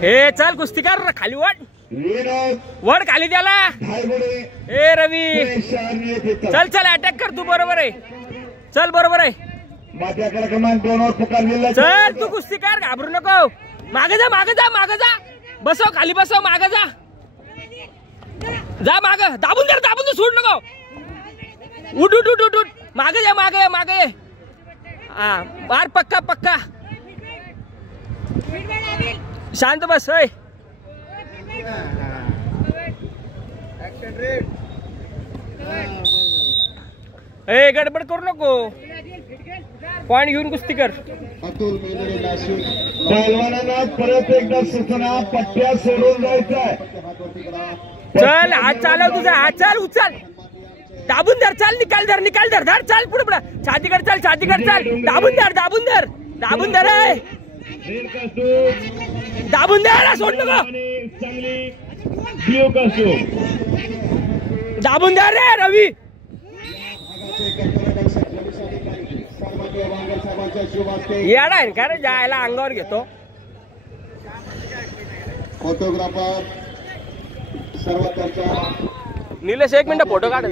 हे चल कुस्ती कर खाली वड वड खाली त्याला। ए रवी चल चल अटॅक कर तू बरोबर आहे चल बरोबर आहे चल तू कुस्ती कर घाबरू नको मागे जा मागे जा मागे जा बसव खाली बसव मागे जा जा मागे दाबून दे सोड नको उठ उठ उठ उठ उठ मागे जा मागे मागे हा बार पक्का पक्का शांत बस होय ए गडबड करू नको पॉइंट घेऊन कुस्ती कर। पहलवानांना परत एकदा सूचना पट्ट्या सोडून जायचंय। चल हात चालव तुझा हात चाल उचल दाबून धर चाल निकाल धर चाल पुढे पुढे छातीकडे चाल दाबून धर दाबून धर सोड नको दाबून धर रे रवी येडा आहे का रे जायला अंगावर घेतो फोटोग्राफर सर्व चर्चा निलेश एक मिनिट फोटो काढ।